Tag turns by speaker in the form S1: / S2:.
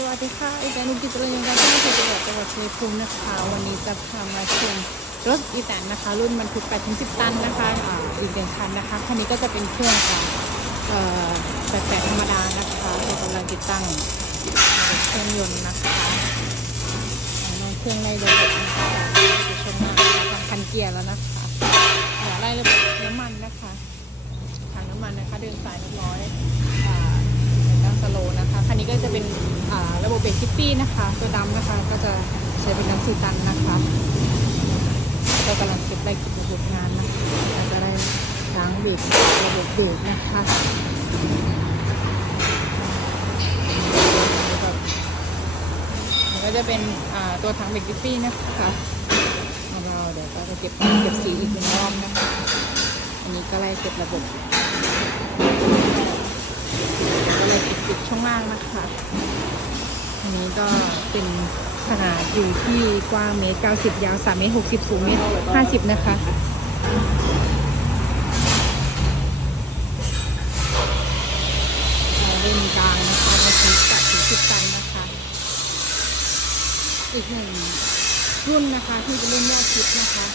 S1: สวัสดีค่ะอีแตนนุกิจเจริญยังการที่จังหวัดจังหวัดชัยภูมินะคะ วันนี้จะพามาชมรถอีแตนนะคะ รุ่นบรรทุก8-10 ตันนะคะอ่าอีกหนึ่งคันนะคะคันนี้ก็จะเป็นเครื่องของเอ่อ88ธรรมดานะคะเรากำลังติดตั้งเครื่องยนต์นะคะอ่าน้องเครื่องไล่ระบบนะคะจะชมหน้าทำคันเกียร์แล้วนะคะไล่ระบบน้ำมันนะคะถังน้ำมันนะคะเดินสายเรียบร้อยอ่าตั้งสโลว์นะคะคันนี้ก็จะเป็น ระบบเบรกชิปปี้นะคะ ตัวดำนะคะก็จะใช้เป็นน้ำสีตันนะคะก็กำลังเก็บได้เก็บระบบงานนะคะก็จะได้ล้างเบรกระบบเบรกนะคะก็จะเป็นตัวถังเบรกชิปปี้นะคะเราเดี๋ยวก็จะเก็บเก็บสีอีกหนึ่งรอบนะคะ อันนี้ก็ไล่เก็บระบบ ช่องล่างนะคะ อันนี้ก็เป็นขนาดอยู่ที่กว้างเมตร 90 ยาว 3 เมตร 60 สูงเมตร 50 นะคะเราเล่นกลางนะคะมาถึงกับถึง10ตันนะคะ อีกหนึ่งรุ่นนะคะที่จะเล่นยอดชิปนะคะ